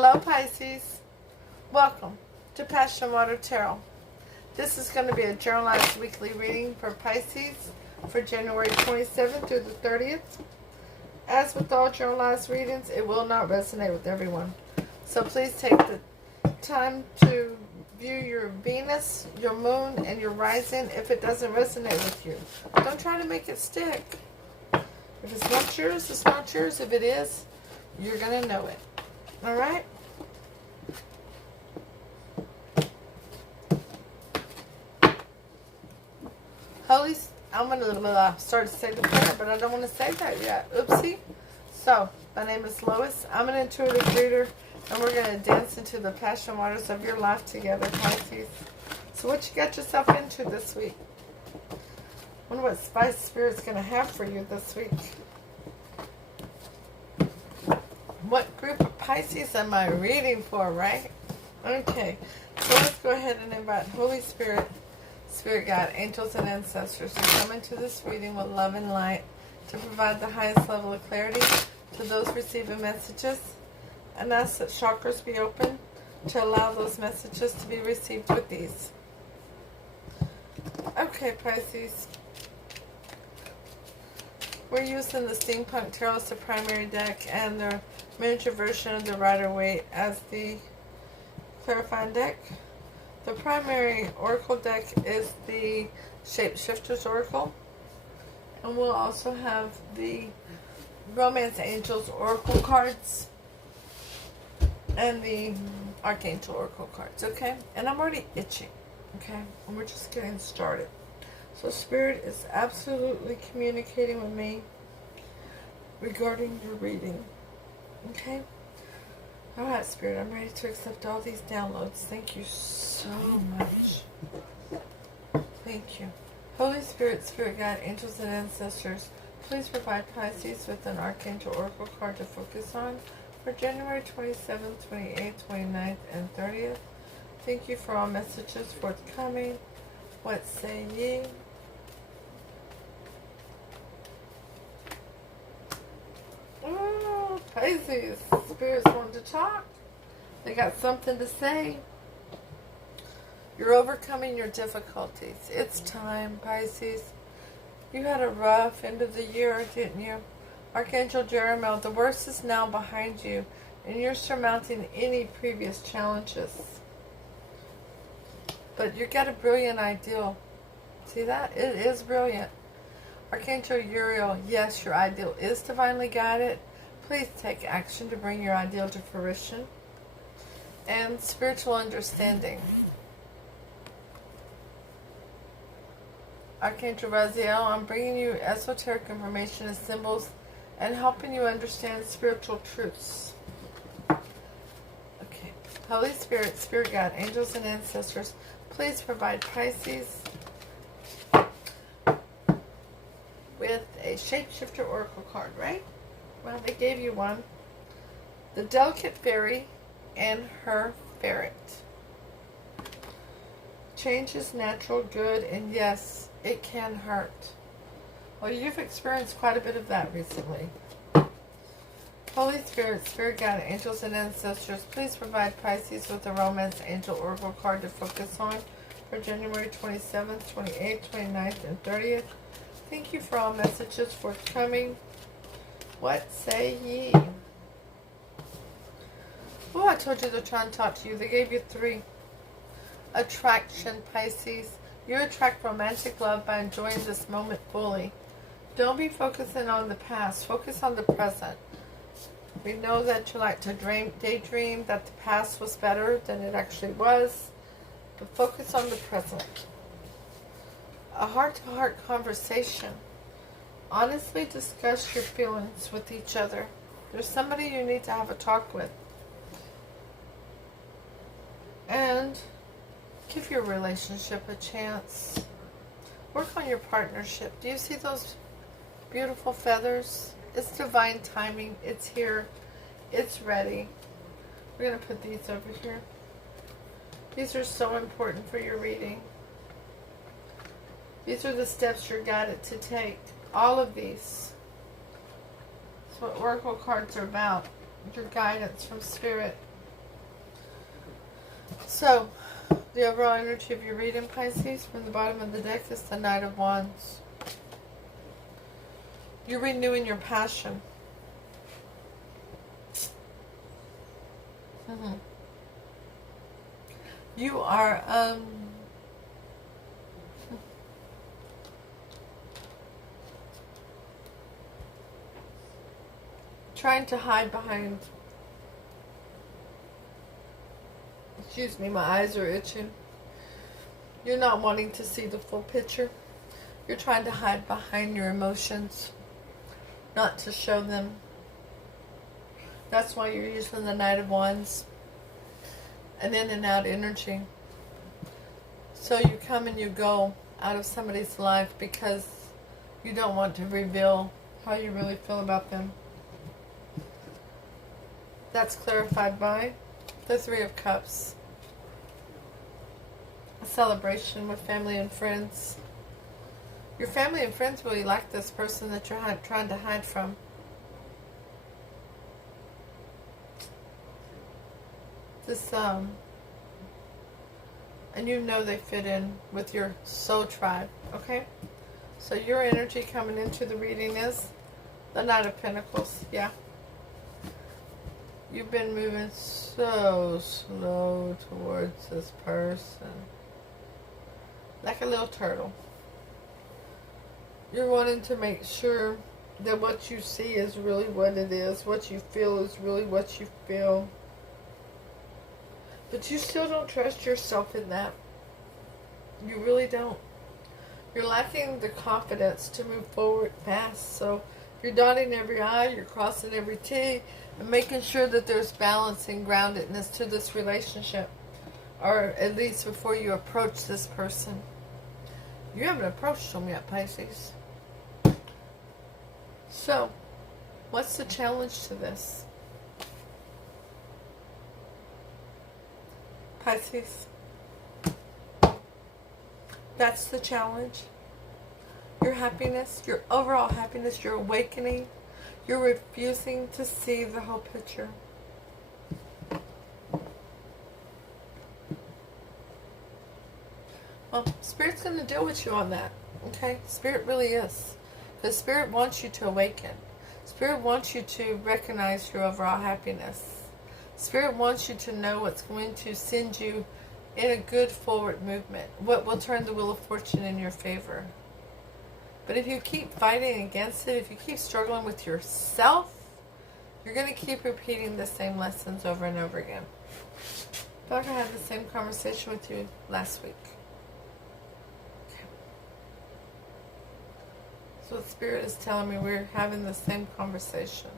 Hello Pisces, welcome to PassionWater Tarot. This is going to be a journalized weekly reading for Pisces for January 27th through the 30th. As with all journalized readings, it will not resonate with everyone. So please take the time to view your Venus, your moon, and your rising if it doesn't resonate with you. Don't try to make it stick. If it's not yours, it's not yours. If it is, you're going to know it. Alright? I'm going to start to say the prayer, but I don't want to say that yet. Oopsie. So, my name is Lois. I'm an intuitive reader, and we're going to dance into the passion waters of your life together, Pisces. So what you got yourself into this week? I wonder what Spice Spirit's going to have for you this week. What group of Pisces am I reading for, right? Okay, so let's go ahead and invite Holy Spirit, Spirit Guide, angels, and ancestors to come into this reading with love and light to provide the highest level of clarity to those receiving messages, and ask that chakras be open to allow those messages to be received with ease. Okay, Pisces. We're using the Steampunk Tarot as the primary deck and the miniature version of the Rider-Waite as the clarifying deck. The primary oracle deck is the Shapeshifters Oracle. And we'll also have the Romance Angels Oracle cards and the Archangel Oracle cards, okay? And I'm already itching, okay? And we're just getting started. So Spirit is absolutely communicating with me regarding your reading. Okay? Alright, Spirit, I'm ready to accept all these downloads. Thank you so much. Thank you. Holy Spirit, Spirit Guide, angels, and ancestors, please provide Pisces with an Archangel Oracle card to focus on for January 27th, 28th, 29th, and 30th. Thank you for all messages forthcoming. What say ye? Oh, Pisces, spirits want to talk. They got something to say. You're overcoming your difficulties. It's time, Pisces. You had a rough end of the year, didn't you? Archangel Jeremiah, the worst is now behind you, and you're surmounting any previous challenges. But you got a brilliant ideal. See that? It is brilliant. Archangel Uriel, yes, your ideal is divinely guided. Please take action to bring your ideal to fruition. And spiritual understanding. Archangel Raziel, I'm bringing you esoteric information and symbols and helping you understand spiritual truths. Okay. Holy Spirit, Spirit Guide, angels, and ancestors, please provide Pisces with a Shapeshifter Oracle card, right? Well, they gave you one. The Delicate Fairy and her Ferret. Change is natural, good, and yes, it can hurt. Well, you've experienced quite a bit of that recently. Holy Spirit, Spirit Guide, angels, and ancestors, please provide Pisces with a Romance Angel Oracle card to focus on for January 27th, 28th, 29th, and 30th. Thank you for all messages forthcoming. What say ye? Oh, I told you they're trying to talk to you. They gave you 3. Attraction, Pisces. You attract romantic love by enjoying this moment fully. Don't be focusing on the past. Focus on the present. We know that you like to daydream, that the past was better than it actually was. But focus on the present. A heart-to-heart conversation. Honestly discuss your feelings with each other. There's somebody you need to have a talk with. And give your relationship a chance. Work on your partnership. Do you see those beautiful feathers? It's divine timing. It's here. It's ready. We're going to put these over here. These are so important for your reading. These are the steps you're guided to take. All of these. That's what Oracle cards are about. Your guidance from Spirit. So, the overall energy of your reading, Pisces, from the bottom of the deck is the Knight of Wands. You're renewing your passion. You are, trying to hide behind, excuse me, my eyes are itching. You're not wanting to see the full picture. You're trying to hide behind your emotions, not to show them. That's why you're using the Knight of Wands, an in and out energy. So you come and you go out of somebody's life because you don't want to reveal how you really feel about them. That's clarified by the Three of Cups. A celebration with family and friends. Your family and friends really like this person that you're trying to hide from. This, and you know they fit in with your soul tribe, okay? So your energy coming into the reading is the Knight of Pentacles, yeah. You've been moving so slow towards this person. Like a little turtle. You're wanting to make sure that what you see is really what it is. What you feel is really what you feel. But you still don't trust yourself in that. You really don't. You're lacking the confidence to move forward fast. So you're dotting every I, you're crossing every T, and making sure that there's balance and groundedness to this relationship. Or at least before you approach this person. You haven't approached them yet, Pisces. So, what's the challenge to this? Pisces. That's the challenge. Your happiness, your overall happiness, your awakening. You're refusing to see the whole picture. Well, Spirit's going to deal with you on that. Okay? Spirit really is. Because Spirit wants you to awaken. Spirit wants you to recognize your overall happiness. Spirit wants you to know what's going to send you in a good forward movement. What will turn the wheel of fortune in your favor. But if you keep fighting against it, if you keep struggling with yourself, you're going to keep repeating the same lessons over and over again. I feel like I had the same conversation with you last week. So what Spirit is telling me, we're having the same conversation.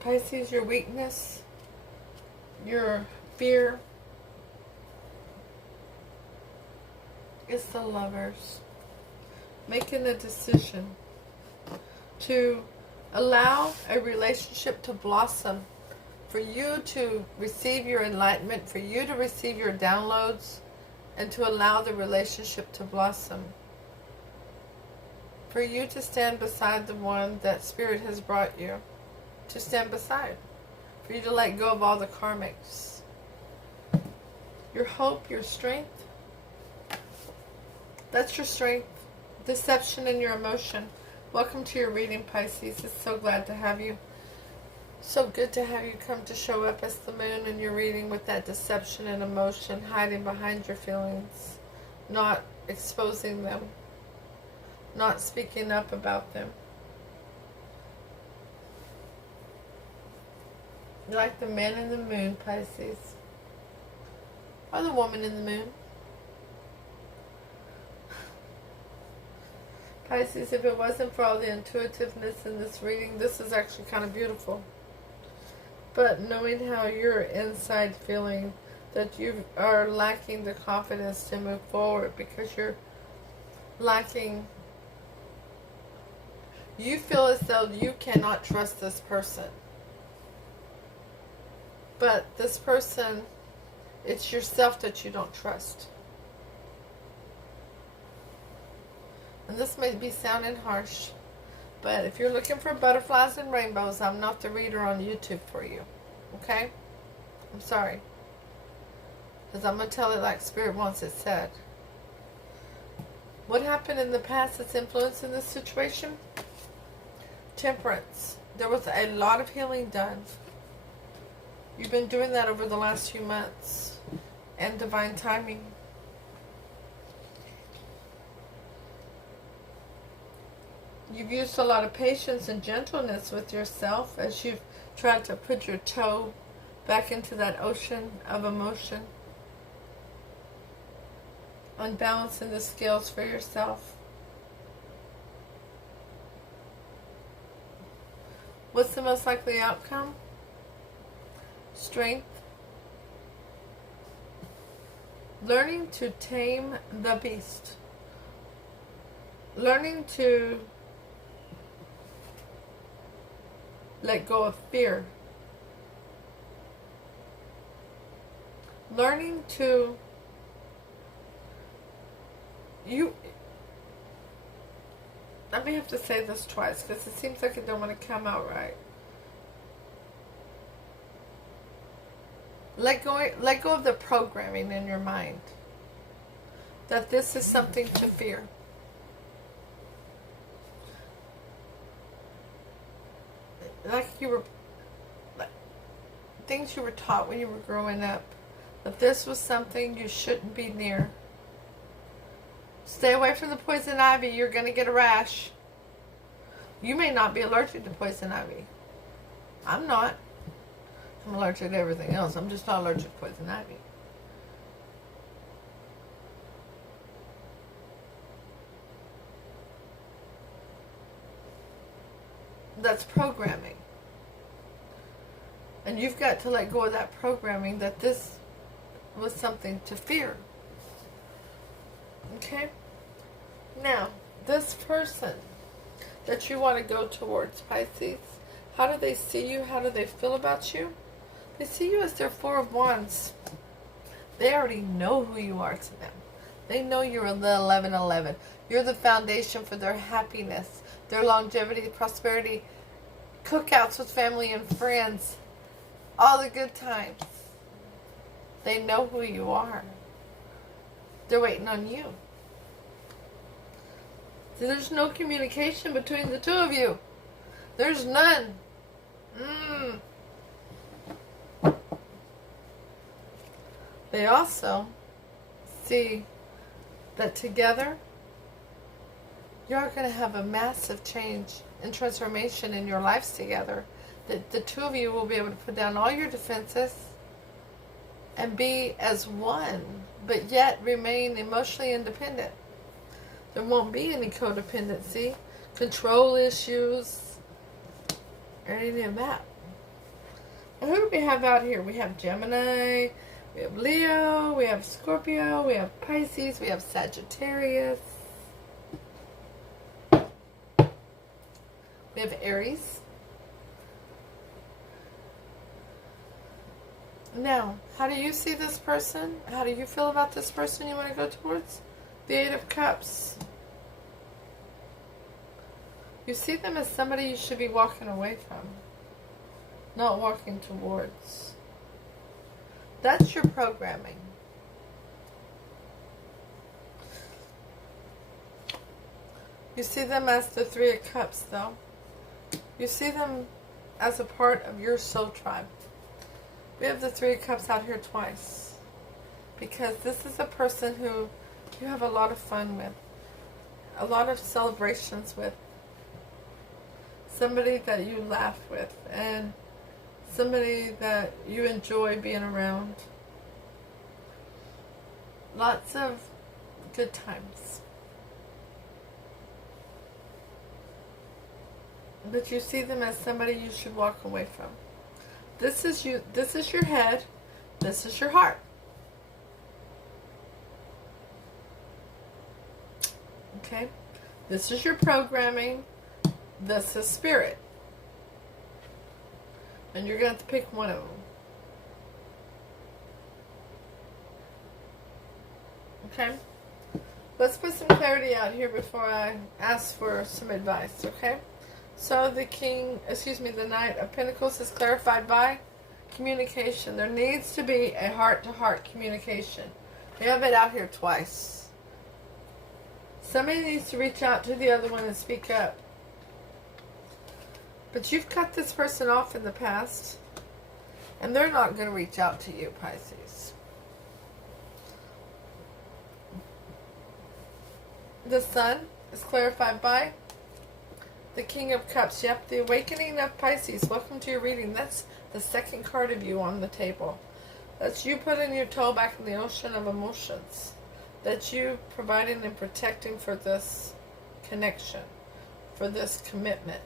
Pisces, your weakness, your fear is the Lovers. Making a decision to allow a relationship to blossom, for you to receive your enlightenment, for you to receive your downloads, and to allow the relationship to blossom. For you to stand beside the one that Spirit has brought you to stand beside. For you to let go of all the karmics. Your hope, your strength. That's your strength. Deception and your emotion. Welcome to your reading, Pisces. It's so glad to have you. So good to have you come to show up as the moon in your reading with that deception and emotion, hiding behind your feelings, not exposing them, not speaking up about them. You're like the man in the moon, Pisces. Or the woman in the moon. Pisces, if it wasn't for all the intuitiveness in this reading, this is actually kind of beautiful. But knowing how you're inside feeling that you are lacking the confidence to move forward because you're lacking, you feel as though you cannot trust this person. But this person, it's yourself that you don't trust. And this may be sounding harsh, but if you're looking for butterflies and rainbows, I'm not the reader on YouTube for you. Okay? I'm sorry. Because I'm going to tell it like Spirit wants it said. What happened in the past that's influencing this situation? Temperance. There was a lot of healing done. You've been doing that over the last few months. And divine timing. You've used a lot of patience and gentleness with yourself as you've tried to put your toe back into that ocean of emotion. Unbalancing the scales for yourself. What's the most likely outcome? Strength. Learning to tame the beast. Learning to let go of fear. Learning to let me have to say this twice because it seems like it don't want to come out right. Let go of the programming in your mind that this is something to fear. Things you were taught when you were growing up, that this was something you shouldn't be near. Stay away from the poison ivy, you're going to get a rash. You may not be allergic to poison ivy. I'm not. I'm allergic to everything else. I'm just not allergic to poison ivy. That's programming. And you've got to let go of that programming that this was something to fear. Okay? Now, this person that you want to go towards, Pisces, how do they see you? How do they feel about you? They see you as their Four of Wands. They already know who you are to them. They know you're the 1111. You're the foundation for their happiness, their longevity, prosperity, cookouts with family and friends, all the good times. They know who you are. They're waiting on you. So there's no communication between the two of you. There's none. They also see that together you're going to have a massive change and transformation in your lives together. That the two of you will be able to put down all your defenses and be as one, but yet remain emotionally independent. There won't be any codependency, control issues, or any of that. And who do we have out here? We have Gemini, we have Leo, we have Scorpio, we have Pisces, we have Sagittarius. We have Aries. Now, how do you see this person? How do you feel about this person you want to go towards? The Eight of Cups. You see them as somebody you should be walking away from, not walking towards. That's your programming. You see them as the Three of Cups, though. You see them as a part of your soul tribe. We have the Three of Cups out here twice. Because this is a person who you have a lot of fun with. A lot of celebrations with. Somebody that you laugh with. And somebody that you enjoy being around. Lots of good times. But you see them as somebody you should walk away from. This is you. This is your head. This is your heart. Okay? This is your programming. This is spirit. And you're going to have to pick one of them. Okay? Let's put some clarity out here before I ask for some advice, okay? So the Knight of Pentacles is clarified by communication. There needs to be a heart-to-heart communication. We have it out here twice. Somebody needs to reach out to the other one and speak up. But you've cut this person off in the past, and they're not going to reach out to you, Pisces. The Sun is clarified by the King of Cups. Yep, the Awakening of Pisces. Welcome to your reading. That's the second card of you on the table. That's you putting your toe back in the ocean of emotions. That's you providing and protecting for this connection, for this commitment.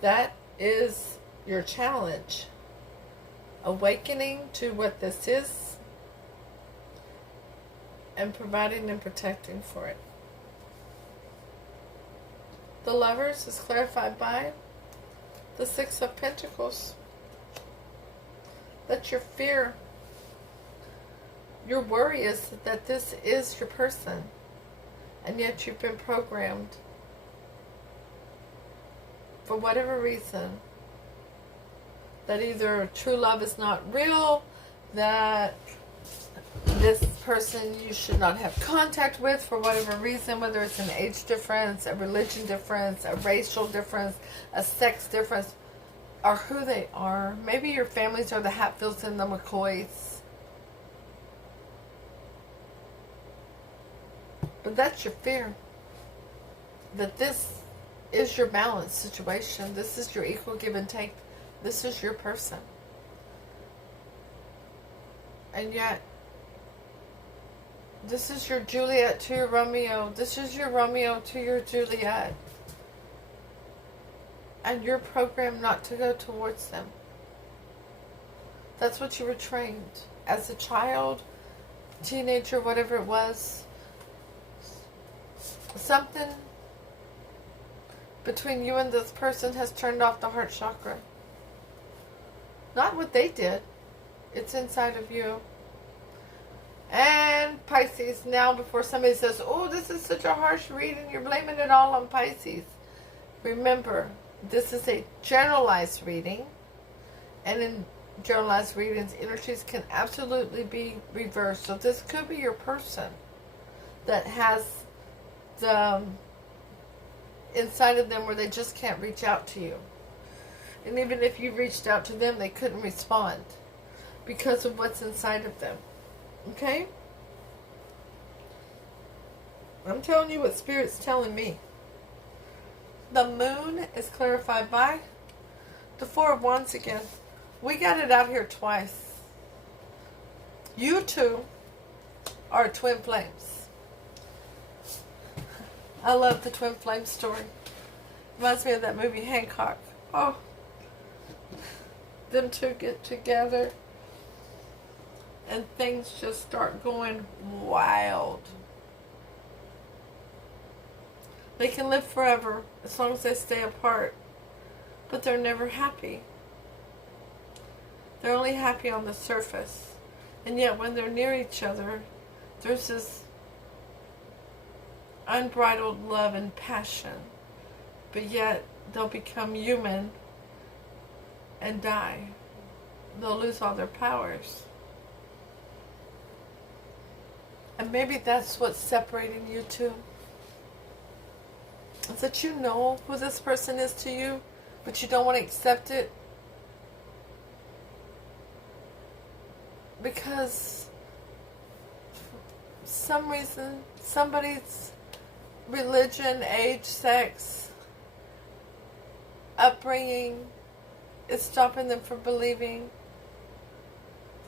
That is your challenge. Awakening to what this is and providing and protecting for it. The Lovers is clarified by the Six of Pentacles. That's your fear. Your worry is that this is your person, and yet you've been programmed for whatever reason that either true love is not real, that this person you should not have contact with for whatever reason, whether it's an age difference, a religion difference, a racial difference, a sex difference, or who they are. Maybe your families are the Hatfields and the McCoys. But that's your fear. That this is your balanced situation. This is your equal give and take. This is your person. And yet, this is your Juliet to your Romeo. This is your Romeo to your Juliet. And you're programmed not to go towards them. That's what you were trained. As a child, teenager, whatever it was, something between you and this person has turned off the heart chakra. Not what they did. It's inside of you. And Pisces, now before somebody says, oh, this is such a harsh reading, you're blaming it all on Pisces. Remember, this is a generalized reading. And in generalized readings, energies can absolutely be reversed. So this could be your person that has the inside of them where they just can't reach out to you. And even if you reached out to them, they couldn't respond because of what's inside of them. Okay? I'm telling you what Spirit's telling me. The Moon is clarified by the Four of Wands again. We got it out here twice. You two are twin flames. I love the twin flame story. Reminds me of that movie Hancock. Oh, them two get together and things just start going wild. They can live forever as long as they stay apart, but they're never happy. They're only happy on the surface. And yet when they're near each other, there's this unbridled love and passion. But yet they'll become human and die. They'll lose all their powers. And maybe that's what's separating you two. Is that you know who this person is to you, but you don't want to accept it. Because for some reason, somebody's religion, age, sex, upbringing is stopping them from believing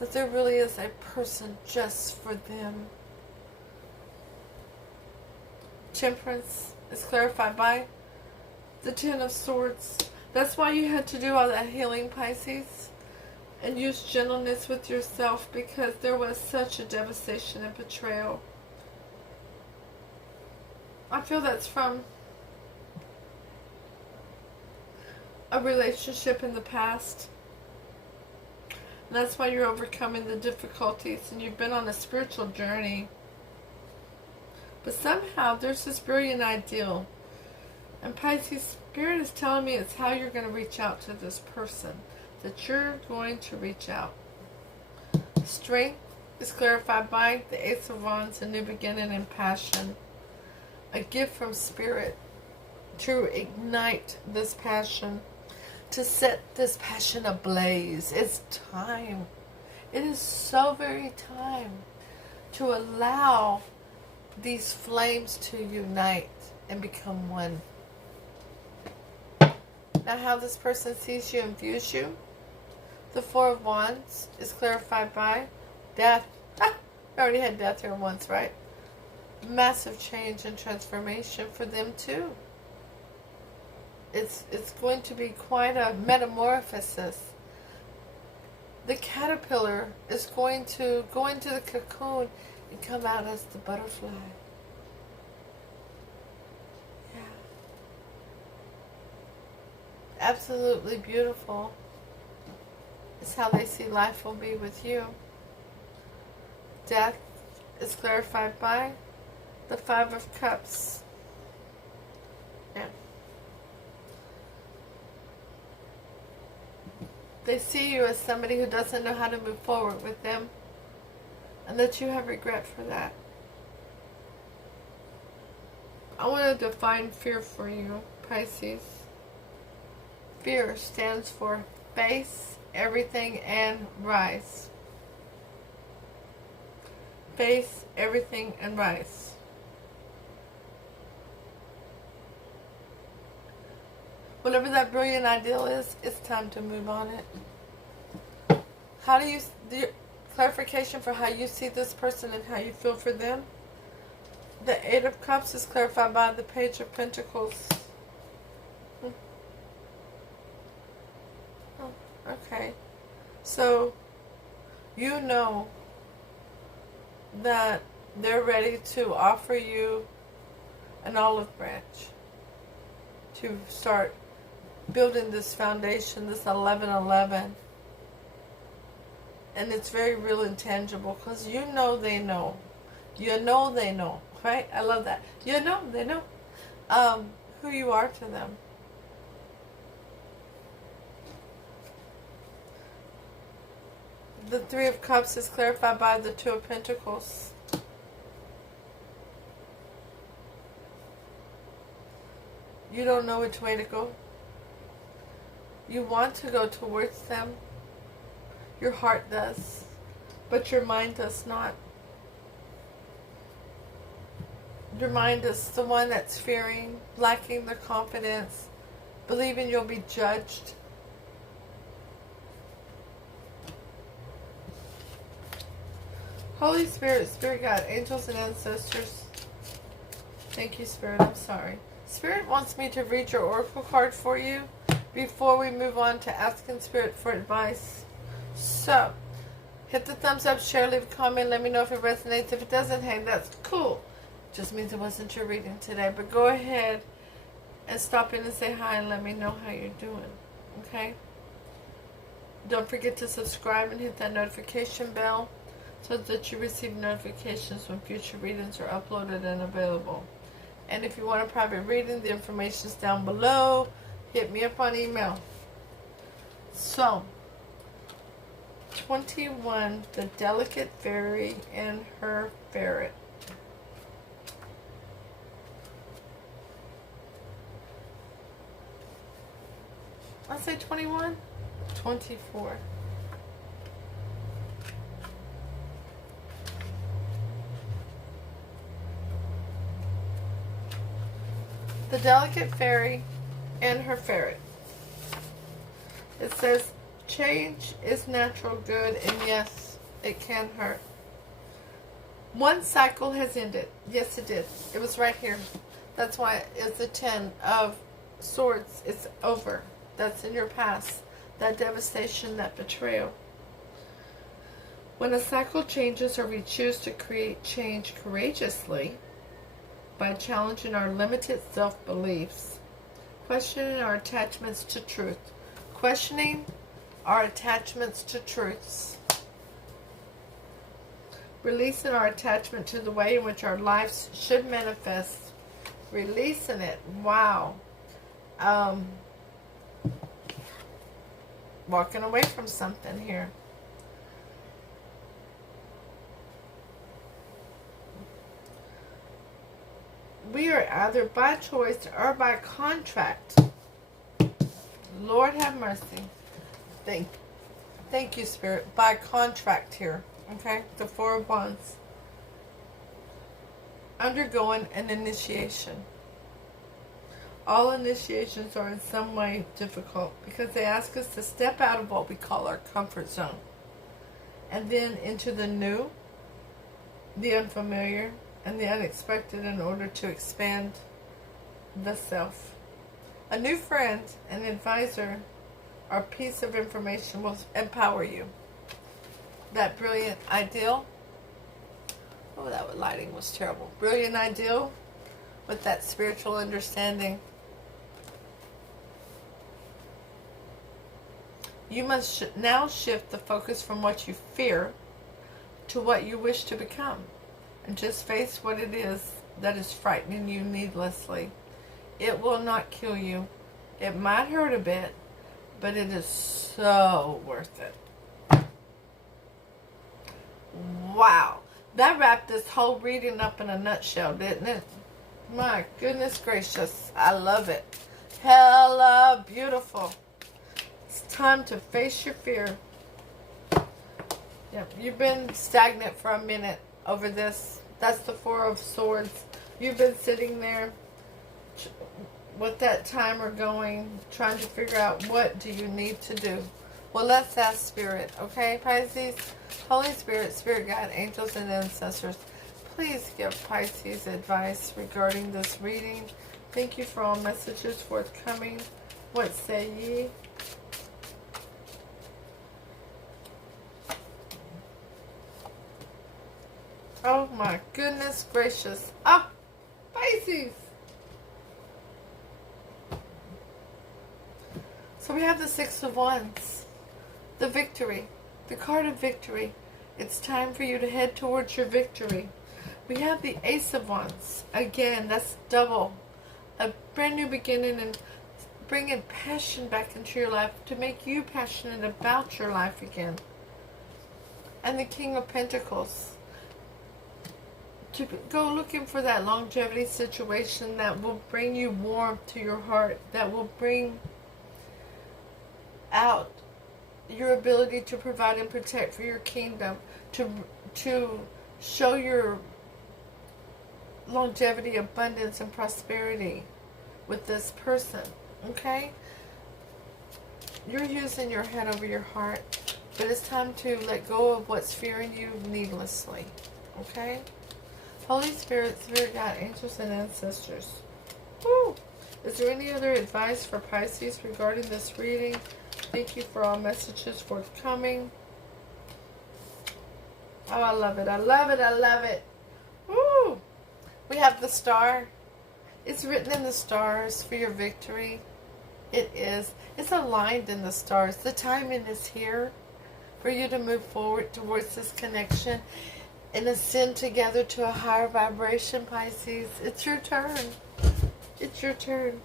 that there really is a person just for them. Temperance is clarified by the Ten of Swords. That's why you had to do all that healing, Pisces, and use gentleness with yourself, because there was such a devastation and betrayal. I feel that's from a relationship in the past. And that's why you're overcoming the difficulties, and you've been on a spiritual journey. But somehow there's this brilliant ideal. And Pisces, Spirit is telling me it's how you're going to reach out to this person. that you're going to reach out. Strength is clarified by the Ace of Wands, a new beginning and passion. A gift from Spirit to ignite this passion, to set this passion ablaze. It's time. It is so very time to allow these flames to unite and become one. Now, how this person sees you and views you. The Four of Wands is clarified by death. I already had death here once, right? Massive change and transformation for them too. It's going to be quite a metamorphosis. The caterpillar is going to go into the cocoon and come out as the butterfly. Yeah. Absolutely beautiful. It's how they see life will be with you. Death is clarified by the Five of Cups. Yeah. They see you as somebody who doesn't know how to move forward with them, and that you have regret for that. I want to define fear for you, Pisces. Fear stands for face everything and rise. Face everything and rise. Whatever that brilliant ideal is, it's time to move on it. How do you, clarification for how you see this person and how you feel for them? The Eight of Cups is clarified by the Page of Pentacles. Oh, okay. So, you know that they're ready to offer you an olive branch to start building this foundation, this 1111. And it's very real and tangible because you know they know. You know they know, right? I love that. You know they know who you are to them. The Three of Cups is clarified by the Two of Pentacles. You don't know which way to go. You want to go towards them. Your heart does, but your mind does not. Your mind is the one that's fearing, lacking the confidence, believing you'll be judged. Holy Spirit, Spirit God, angels and ancestors. Thank you, Spirit. I'm sorry. Spirit wants me to read your oracle card for you before we move on to asking Spirit for advice. So, hit the thumbs up, share, leave a comment, let me know if it resonates. If it doesn't, hey, that's cool. Just means it wasn't your reading today. But go ahead and stop in and say hi and let me know how you're doing. Okay? Don't forget to subscribe and hit that notification bell so that you receive notifications when future readings are uploaded and available. And if you want a private reading, the information is down below. Hit me up on email. So, 21, the delicate fairy and her ferret. I say 21? 24. The delicate fairy and her ferret. It says, change is natural good, and yes, it can hurt. One cycle has ended. Yes, it did. It was right here. That's why it's the 10 of Swords. It's over. That's in your past. That devastation, that betrayal. When a cycle changes or we choose to create change courageously by challenging our limited self-beliefs, questioning our attachments to truth, questioning our attachments to truths, releasing our attachment to the way in which our lives should manifest, releasing it. Wow. walking away from something here. We are either by choice or by contract. Lord have mercy. Thank you, Spirit. By contract here. Okay? The Four of Wands. Undergoing an initiation. All initiations are in some way difficult because they ask us to step out of what we call our comfort zone and then into the new, the unfamiliar, and the unexpected in order to expand the self. A new friend, an advisor, or piece of information will empower you. That brilliant ideal, oh, that lighting was terrible. Brilliant ideal with that spiritual understanding. You must now shift the focus from what you fear to what you wish to become. And just face what it is that is frightening you needlessly. It will not kill you. It might hurt a bit, but it is so worth it. Wow. That wrapped this whole reading up in a nutshell, didn't it? My goodness gracious. I love it. Hella beautiful. It's time to face your fear. Yep, you've been stagnant for a minute over this. That's the Four of Swords. You've been sitting there with that timer going, trying to figure out what do you need to do. Well, let's ask Spirit, okay, Pisces? Holy Spirit, Spirit Guide, Angels, and Ancestors, please give Pisces advice regarding this reading. Thank you for all messages forthcoming. What say ye? Oh my goodness gracious. Ah, Pisces. So we have the Six of Wands. The victory. The card of victory. It's time for you to head towards your victory. We have the Ace of Wands. Again, that's double. A brand new beginning and bringing passion back into your life to make you passionate about your life again. And the King of Pentacles. To go looking for that longevity situation that will bring you warmth to your heart, that will bring out your ability to provide and protect for your kingdom, to show your longevity, abundance, and prosperity with this person, okay? You're using your head over your heart, but it's time to let go of what's fearing you needlessly, okay? Holy Spirit, Spirit Guide, Angels, and Ancestors. Woo! Is there any other advice for Pisces regarding this reading? Thank you for all messages forthcoming. Oh, I love it. I love it. I love it. Woo! We have the star. It's written in the stars for your victory. It is. It's aligned in the stars. The timing is here for you to move forward towards this connection and ascend together to a higher vibration, Pisces. It's your turn. It's your turn.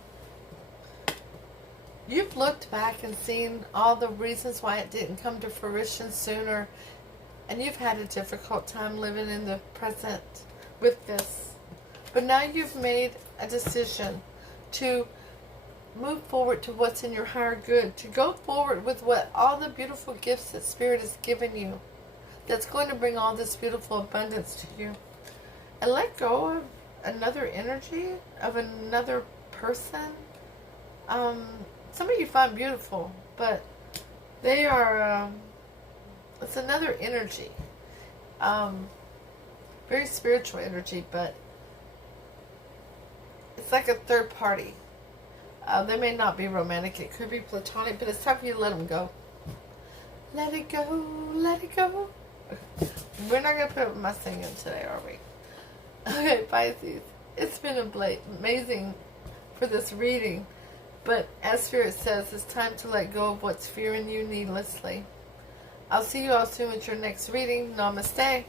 You've looked back and seen all the reasons why it didn't come to fruition sooner, and you've had a difficult time living in the present with this. But now you've made a decision to move forward to what's in your higher good, to go forward with what all the beautiful gifts that Spirit has given you, that's going to bring all this beautiful abundance to you. And let go of another energy, of another person. Some of you find beautiful, but they are, it's another energy. Very spiritual energy, but it's like a third party. They may not be romantic, it could be platonic, but it's time for you to let them go. Let it go, let it go. We're not going to put my singing today, are we? Okay, Pisces, it's been amazing for this reading, but as Spirit says, it's time to let go of what's fearing you needlessly. I'll see you all soon with your next reading. Namaste.